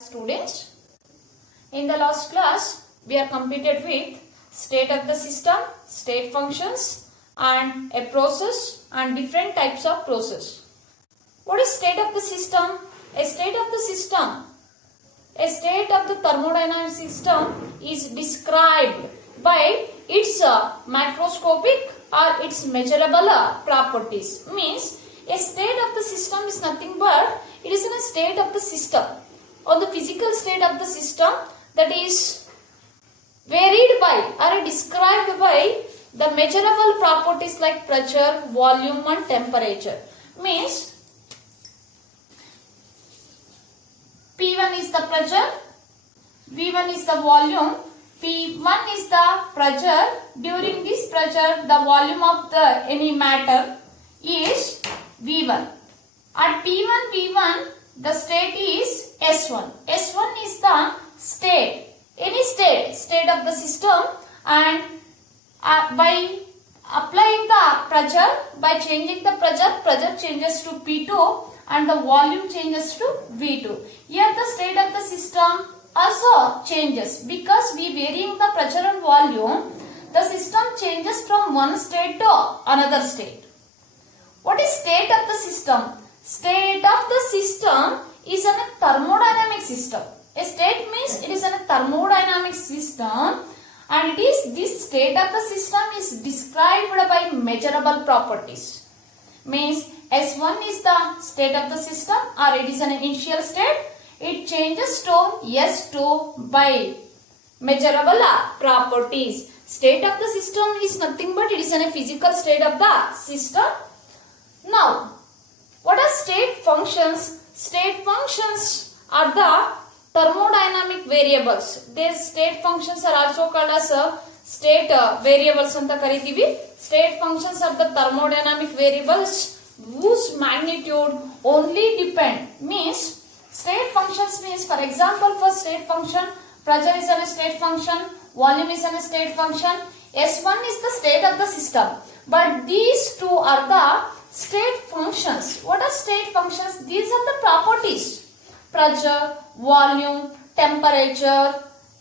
Students, in the last class we are completed with state of the system, state functions and a process and different types of process. What is state of the system? A state of the system, a state of the thermodynamic system is described by its macroscopic or its measurable properties. Means a state of the system is nothing but it is in a state of the system or the physical state of the system that is varied by or described by the measurable properties like pressure, volume and temperature. Means P1 is the pressure, V1 is the volume, P1 is the pressure. During this pressure the volume of the any matter is V1. At P1 V1 the state is S1. S1 is the state, any state of the system, and by applying the pressure, by changing the pressure changes to P2 and the volume changes to V2. Here the state of the system also changes because we varying the pressure and volume, the system changes from one state to another state. What is state of the system? State of the system is a thermodynamic system. A state means it is a thermodynamic system, and it is this state of the system is described by measurable properties. Means S1 is the state of the system or it is an initial state. It changes to S2 by measurable properties. State of the system is nothing but it is a physical state of the system. Now, what are state functions? State functions are the thermodynamic variables. These state functions are also called as state variables anta karitivi. State functions are the thermodynamic variables whose magnitude only depend. Means state functions means, for example, for state function, pressure is a state function, volume is a state function, S1 is the state of the system. But these two are the state functions. What are state functions? These are the properties. Pressure, volume, temperature.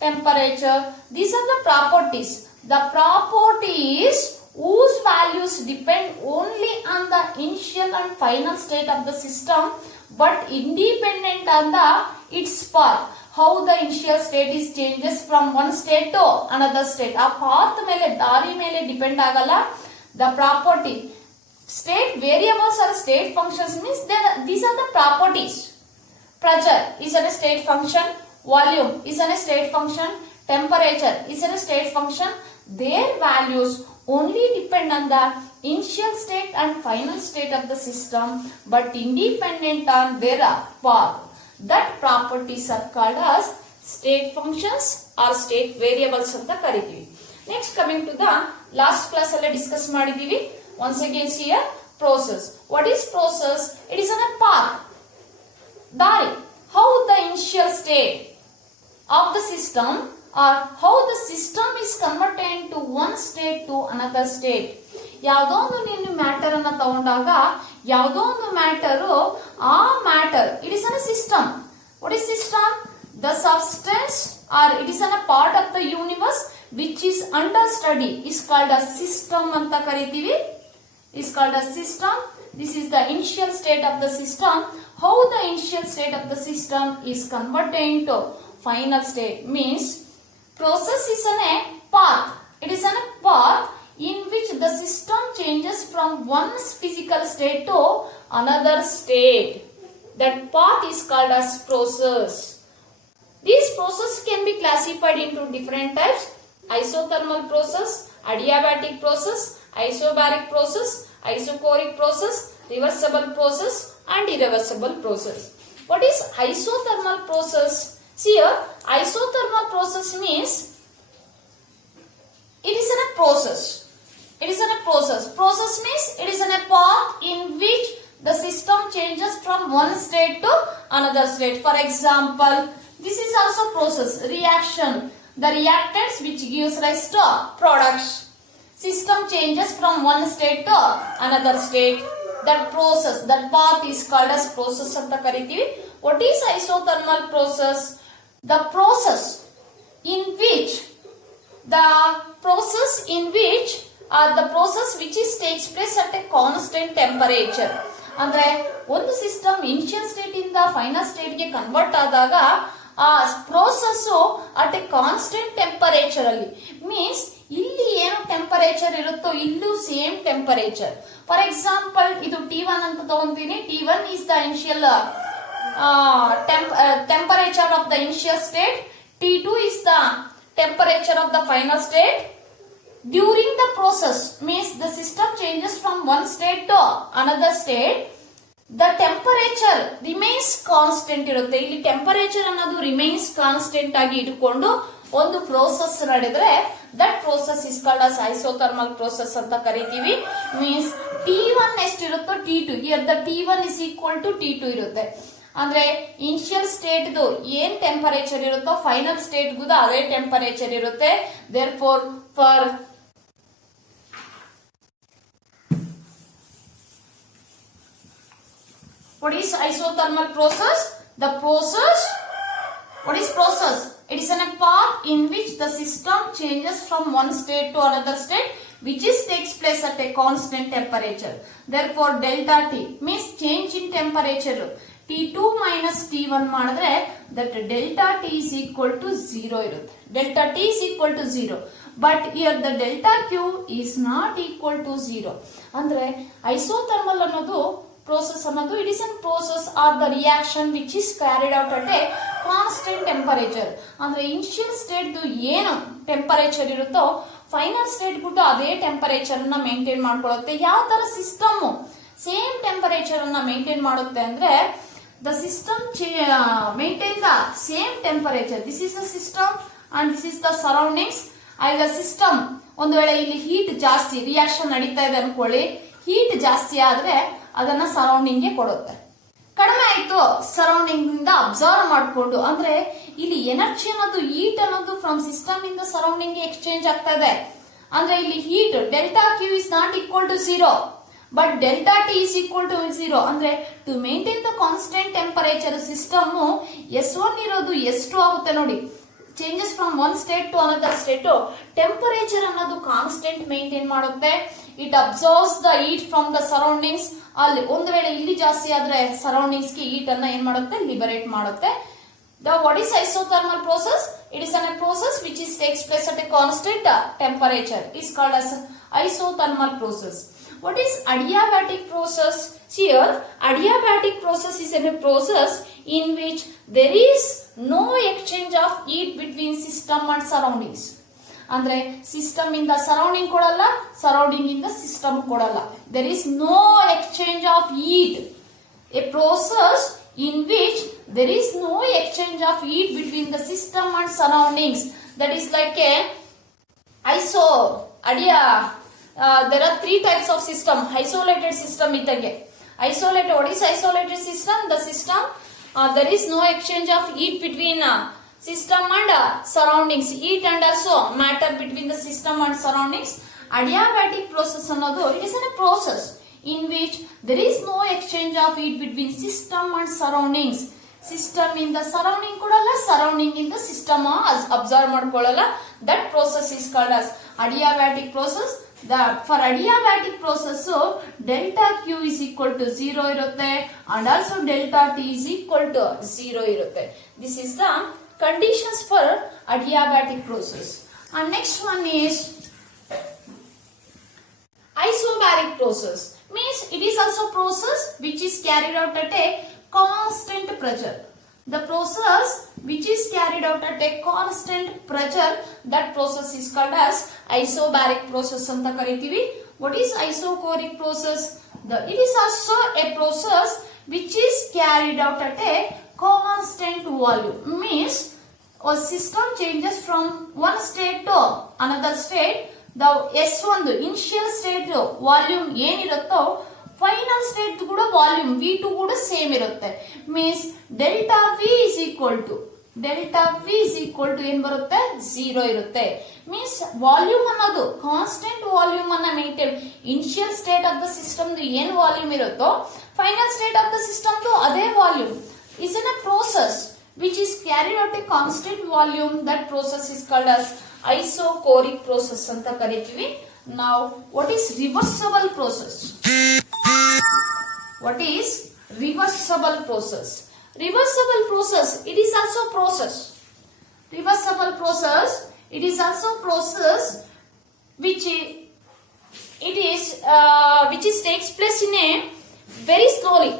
These are the properties. The properties whose values depend only on the initial and final state of the system but independent on the its path. How the initial state is changes from one state to another state. A path mele dari mele depend agala. The property. State variables or state functions means these are the properties. Pressure is a state function, volume is a state function, temperature is a state function. Their values only depend on the initial state and final state of the system but independent on their path. That properties are called as state functions or state variables anta karitivi. Next, coming to the last class alla discuss ಮಾಡಿದೀವಿ. Once again here, process. What is process? It is a path. Dari. How the initial state of the system or how the system is converted to one state to another state. ಯಾವುದೋ ಒಂದು ನೀನು matter ಅನ್ನು ತಗೊಂಡಾಗ ಯಾವುದೋ ಒಂದು matter ಆ matter it is an system. What is system? The substance or it is an a part of the universe which is under study is called a system ಅಂತ ಕರಿತೀವಿ. Is called a system. This is the initial state of the system. How the initial state of the system is converted into final state means process is a path. It is a path in which the system changes from one physical state to another state. That path is called as process. These processes can be classified into different types: isothermal process, adiabatic process, isobaric process, isochoric process, reversible process and irreversible process. What is isothermal process? See here, isothermal process means it is in a process. It is in a process. Process means it is in a path in which the system changes from one state to another state. For example, this is also process. Reaction. The reactants which gives rise to products. System changes from one state to another state. That process, that path is called as process anta karitivi. What is isothermal process? The process in which the process which is takes place at a constant temperature. ಅಂದ್ರೆ ಒಂದು system initial state ಇಂದ final state ಗೆ convert ಆದಾಗ ಆ process at A constant temperature ಅಲ್ಲಿ means ಇಲ್ಲಿ ಏನು temperature ಇರುತ್ತೋ ಇಲ್ಲೂ ಸೇಮ್ ಟೆಂಪರೇಚರ್. ಫಾರ್ ಎಕ್ಸಾಂಪಲ್ ಇದು T1 ಅಂತ ತಗೊಂತೀನಿ. T1 is the initial temperature of the initial state. T2 is the temperature of the final state. During the process means the system changes from one state to another state. The temperature remains constant ಇರುತ್ತೆ. ಇಲ್ಲಿ temperature ಅನ್ನೋದು remains constant ಆಗಿ ಇಟ್ಕೊಂಡು ಒಂದು process ನಡೆದ್ರೆ that process is called as isothermal process ಅಂತ ಕರಿತೀವಿ. Means T1 ಎಷ್ಟಿರುತ್ತೋ T2 here the T1 is equal to T2 ಇರುತ್ತೆ. ಅಂದ್ರೆ ಇನಿಷಿಯಲ್ ಸ್ಟೇಟ್ ಏನ್ ಟೆಂಪರೇಚರ್ ಇರುತ್ತೋ ಫೈನಲ್ ಸ್ಟೇಟ್ ಅದೇ ಟೆಂಪರೇಚರ್ ಇರುತ್ತೆ. Therefore for what is isothermal process? The process, what is process? It is a path in which the system changes from one state to another state which is takes place at a constant temperature. Therefore delta T means change in temperature. T2 minus T1 ಮಾಡಿದ್ರೆ that delta T is equal to 0 ಇರುತ್ತೆ. Delta T is equal to 0. But here the delta Q is not equal to 0. ಅಂದ್ರೆ isothermal ಅನ್ನೋದು process ಅನ್ನೋದು it is a process or the reaction which is carried out at a constant temperature. ಅಂದ್ರೆ initial state ಏನು temperature ಇರುತ್ತೋ final state ಬಿಟ್ಟು ಅದೇ temperature ಅನ್ನ maintain ಮಾಡ್ಕೊಳ್ಳುತ್ತೆ. ಯಾವ ತರ ಸಿಸ್ಟಮ್ ಸೇಮ್ ಟೆಂಪರೇಚರ್ ಅನ್ನ ಮೇಂಟೈನ್ ಮಾಡುತ್ತೆ ಅಂದ್ರೆ the system maintain the same temperature. This is the system and this is the surroundings. ಈಗ ಸಿಸ್ಟಮ್ ಒಂದು ವೇಳೆ ಇಲ್ಲಿ ಹೀಟ್ ಜಾಸ್ತಿ ರಿಯಾಕ್ಷನ್ ನಡೀತಾ ಇದೆ ಅನ್ಕೊಳ್ಳಿ, ಹೀಟ್ ಜಾಸ್ತಿ ಆದ್ರೆ ಅದನ್ನ ಸರೌಂಡಿಂಗ್ ಗೆ ಕೊಡುತ್ತೆ. ಕಡಿಮೆ ಆಯ್ತು ಸರೌಂಡಿಂಗ್ ಇಂದ ಅಬ್ಸರ್ವ್ ಮಾಡಿಕೊಂಡು ಅಂದ್ರೆ ಇಲ್ಲಿ ಎನರ್ಜಿ ಅನ್ನೋದು ಹೀಟ್ ಅನ್ನೋದು ಫ್ರಮ್ ಸಿಸ್ಟಮ್ ಇಂದ ಸರೌಂಡಿಂಗ್ ಎಕ್ಸ್ಚೇಂಜ್ ಆಗ್ತಾ ಇದೆ. ಅಂದ್ರೆ ಇಲ್ಲಿ heat delta Q is not equal to 0 but delta T is equal to 0. ಅಂದ್ರೆ to maintain the constant temperature system S1 ಇರೋದು S2 ಆಗುತ್ತೆ ನೋಡಿ. Changes from one state to another state temperature ಅನ್ನೋದು constant maintain ಮಾಡುತ್ತೆ. It observes the heat from the surroundings. ಅಲ್ಲಿ ಒಂದು ವೇಳೆ ಇಲ್ಲಿ ಜಾಸ್ತಿ ಆದ್ರೆ ಸರೌಂಡಿಂಗ್ಸ್ ಗೆ ಹೀಟ್ ಅನ್ನ ಏನ್ ಮಾಡುತ್ತೆ, ಲಿಬರೇಟ್ ಮಾಡುತ್ತೆ. What is isothermal process? It is a process which is takes place at a constant temperature. It is called as isothermal process. What is adiabatic process? Here, adiabatic process is a process in which there is no exchange of heat between system and surroundings. ಅಂದ್ರೆ system ಇಂದ surrounding ಕೊಡಲ್ಲ, surrounding ಇಂದ system ಕೊಡಲ್ಲ. There is no exchange of heat. A process in which there is no exchange of heat between the system and surroundings. That is like a there are three types of system. Isolated system itage. Isolated. What is isolated system? The system there is no exchange of heat between system and surroundings. Heat and also matter between the system and surroundings. Adiabatic process ಅನ್ನೋದು it is a process in which there is no exchange of heat between system and surroundings. System ಇಂದ surrounding ಕೊಡಲ್ಲ, surrounding ಇಂದ system absorb ಮಾಡ್ಕೊಳ್ಳಲ್ಲ. That process is called as adiabatic process. For adiabatic process delta Q is equal to 0 ಇರುತ್ತೆ and also delta T is equal to 0 ಇರುತ್ತೆ. This is the conditions for adiabatic process. And next one is isobaric process. Means it is also process which is carried out at a constant pressure. The process which is carried out at a constant pressure, that process is called as isobaric process anta karitivi. What is isobaric process? It is also a process which is carried out at a constant volume. Means a system changes from one state to another state. The S1 initial state volume ಏನಿರುತ್ತೋ final state ಕೂಡ volume V2 ಕೂಡ same ಇರುತ್ತೆ. Means delta V is equal to ಏನ್ ಬರುತ್ತೆ, 0 ಇರುತ್ತೆ. ಮೀನ್ಸ್ volume ಅನ್ನೋದು constant volume ಅನ್ನ maintain, initial state of the system ಏನ್ ವಾಲ್ಯೂಮ್ ಇರುತ್ತೋ final state of the system ಅದೇ volume. is in a process which is carried out a constant volume. That process is called as isochoric process anta karitivi. Now what is reversible process? What is reversible process? Reversible process, it is also process. Reversible process, it is also process which takes place in a very slowly.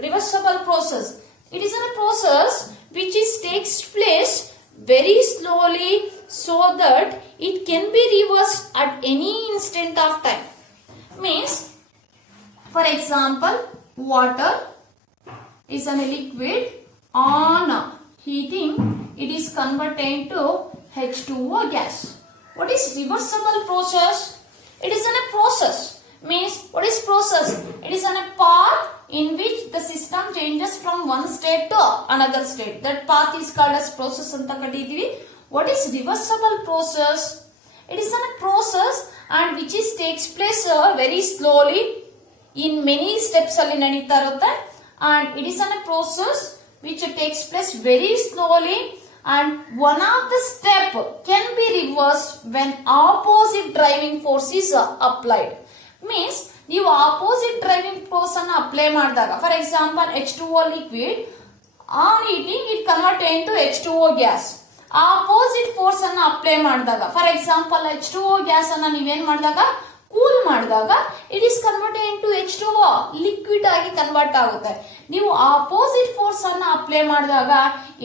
Reversible process, it is a process which takes place very slowly so that it can be reversed at any instant of time. Means, for example, water is a liquid. On heating, it is converted into H2O gas. What is reversible process? It is a process. Means, what is process? It is a path in which the system changes from one state to another state. That path is called as process anta katidivi. What is reversible process? It is a process and which takes place very slowly in many steps alli nadita irutte, and it is a process which takes place very slowly, and one of the step can be reversed when opposite driving force is applied. Means, ನೀವು opposite driving force ಅನ್ನು apply ಮಾಡಿದಾಗ, for example H2O liquid on heating it convert into H2O gas. Opposite force ಅನ್ನು apply ಮಾಡಿದಾಗ, for example H2O gas ಅನ್ನ ನೀವೇನ್ ಮಾಡಿದಾಗ cool ಮಾಡಿದಾಗ it is converted into H2O liquid ಆಗಿ ಕನ್ವರ್ಟ್ ಆಗುತ್ತೆ. ನೀವು ಆಪೋಸಿಟ್ ಫೋರ್ಸ್ ಅನ್ನ ಅಪ್ಲೈ ಮಾಡಿದಾಗ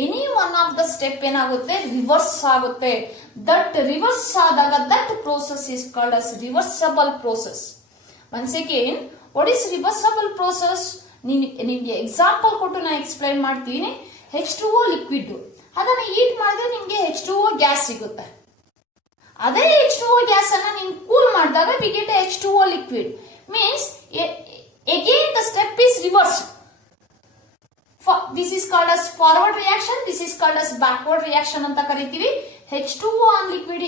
any one of the step ಏನಾಗುತ್ತೆ, ರಿವರ್ಸ್ ಆಗುತ್ತೆ. ದಟ್ ರಿವರ್ಸ್ ಆದಾಗ that process is called as reversible process. Once again, what is reversible process? ನಿಮಗೆ example ಕೊಟ್ಟು ನಾನು ಎಕ್ಸ್ಪ್ಲೈನ್ ಮಾಡ್ತೀನಿ. H2O ಲಿಕ್ವಿಡ್ ಅದನ್ನ ಹೀಟ್ ಮಾಡಿದ್ರೆ ನಿಮಗೆ H2O ಗ್ಯಾಸ್ ಸಿಗುತ್ತೆ. ಅದೇ H2O ಗ್ಯಾಸ್ ಅನ್ನ ನೀವು ಕೂಲ್ ಮಾಡಿದಾಗ we get H2O liquid. Means again the step is reversed. This is called as forward reaction, this is called as backward reaction ಅಂತ ಕರಿತೀವಿ. H2O on liquid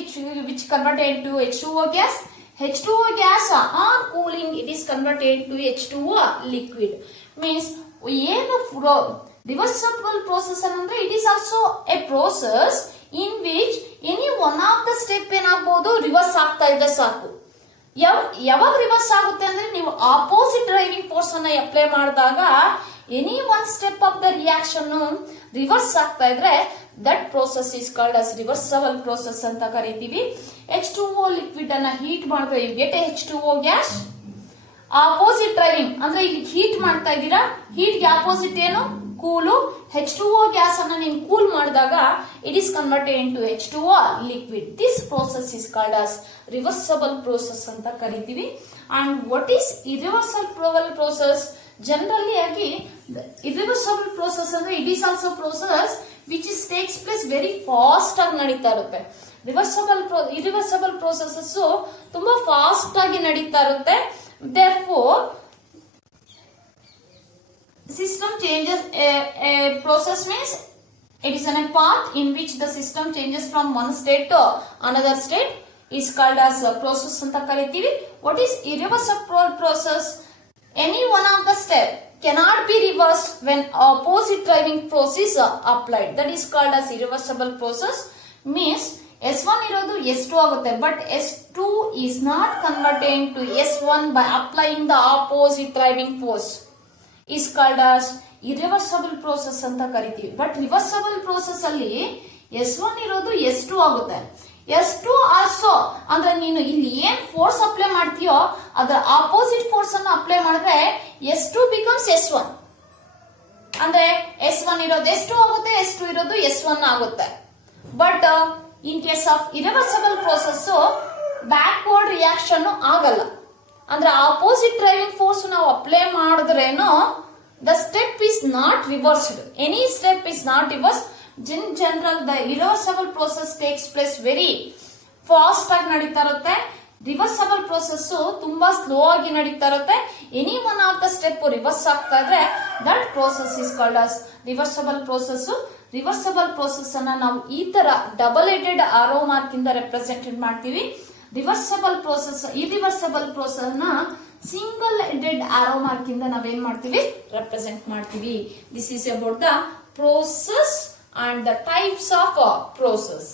which converted into H2O gas. H2O gas on cooling it is converted into H2O liquid. Means ಏನು reversible process ಅಂದ್ರೆ it is also a process in which any one of the step ಏನಾಗಬಹುದು reverse ಆಗ್ತಾ ಇದ್ರೆ ಸಾಕು. ಯಾವಾಗ reverse ಆಗುತ್ತೆ ಅಂದ್ರೆ ನೀವು ಆಪೋಸಿಟ್ ಡ್ರೈವಿಂಗ್ ಫೋರ್ಸ್ ಅನ್ನ ಅಪ್ಲೈ ಮಾಡಿದಾಗ any one step of the reaction reverse ಆಗ್ತಾ ಇದ್ರೆ that process is called as reversible process ಅಂತ ಕರಿತೀವಿ. H2O ಲಿಕ್ವಿಡ್ ಅನ್ನ ಹೀಟ್ ಮಾಡಿದ್ರೆ you get H2O gas. Opposite driving ಅಂದ್ರೆ ಇಲ್ಲಿ ಹೀಟ್ ಮಾಡ್ತಾ ಇದ್ದೀರಾ, ಹೀಟ್ ಗೆ ಆಪೋಸಿಟ್ ಏನು ಕೂಲು. H2O ಗ್ಯಾಸ್ ಅನ್ನ ನೀವು ಕೂಲ್ ಮಾಡಿದಾಗ it is converted into H2O liquid. This process is called as reversible process ಅಂತ ಕರಿತೀವಿ. And what is irreversible process? Generally ಆಗಿ ಇರಿವರ್ಸಬಲ್ ಪ್ರೋಸೆಸ್ ಅಂದ್ರೆ it is also process which takes place very fast ಆಗಿ ನಡೀತಾ ಇರುತ್ತೆ. ಇರಿವರ್ಸಬಲ್ processes ತುಂಬಾ fast ಆಗಿ ನಡೀತಾ ಇರುತ್ತೆ. Therefore, system changes. A process means it is a path in which the system changes from one state to another state is called as a process anta karitivi. What is irreversible process? Any one of the step cannot be reversed when opposite driving force is applied. That is called as irreversible process. Means S1 ಇರೋದು S2 ಆಗುತ್ತೆ, but S2 is not converted into S1 by applying the opposite driving force. Is called as irreversible process ಅಂತ ಕರಿತೀವಿ. But reversible process ಅಲ್ಲಿ S1 ಇರೋದು S2 ಆಗುತ್ತೆ. S2 also ಅಂದ್ರೆ ನೀನು ಇಲ್ಲಿ ಏನ್ ಫೋರ್ಸ್ ಅಪ್ಲೈ ಮಾಡ್ತೀಯೋ ಅದರ ಆಪೋಸಿಟ್ ಫೋರ್ಸ್ ಅನ್ನು ಅಪ್ಲೈ ಮಾಡಿದ್ರೆ S2 becomes S1. ಅಂದ್ರೆ S1 ಇರೋದು S2 ಆಗುತ್ತೆ, S2 ಇರೋದು S1 ಆಗುತ್ತೆ. But in case of irreversible process backward reaction ಆಗಲ್ಲ. ಅಂದ್ರೆ ಆಪೋಸಿಟ್ ಡ್ರೈವಿಂಗ್ ಫೋರ್ಸ್ ನಾವು ಅಪ್ಲೈ ಮಾಡಿದ್ರೇನು the step is not reversed. Any step is not reverse. In general the irreversible process takes place very fast ಆಗಿ ನಡೀತಾ ಇರುತ್ತೆ. Reversible process ತುಂಬಾ slow ಆಗಿ ನಡೀತಾ ಇರುತ್ತೆ. Any one of the step reverse ಆಗ್ತಾ ಇದ್ರೆ that process is called as reversible process. Reversible process ಅನ್ನ ನಾವು ಈ ತರ ಡಬಲ್ ಹೆಡೆಡ್ ಆರೋ ಮಾರ್ಕ್ ಇಂದ ರೆಪ್ರೆಸೆಂಟೆಡ್ ಮಾಡ್ತೀವಿ. ರಿವರ್ಸಬಲ್ ಪ್ರೋಸೆಸ್ ಇರಿವರ್ಸಬಲ್ ಪ್ರೋಸೆಸ್ ನ ಸಿಂಗಲ್ ಹೆಡೆಡ್ ಆರೋ ಮಾರ್ಕ್ ಇಂದ ನಾವೇನ್ ಮಾಡ್ತೀವಿ ರೆಪ್ರೆಸೆಂಟ್ ಮಾಡ್ತೀವಿ. This is about the process and the types of process.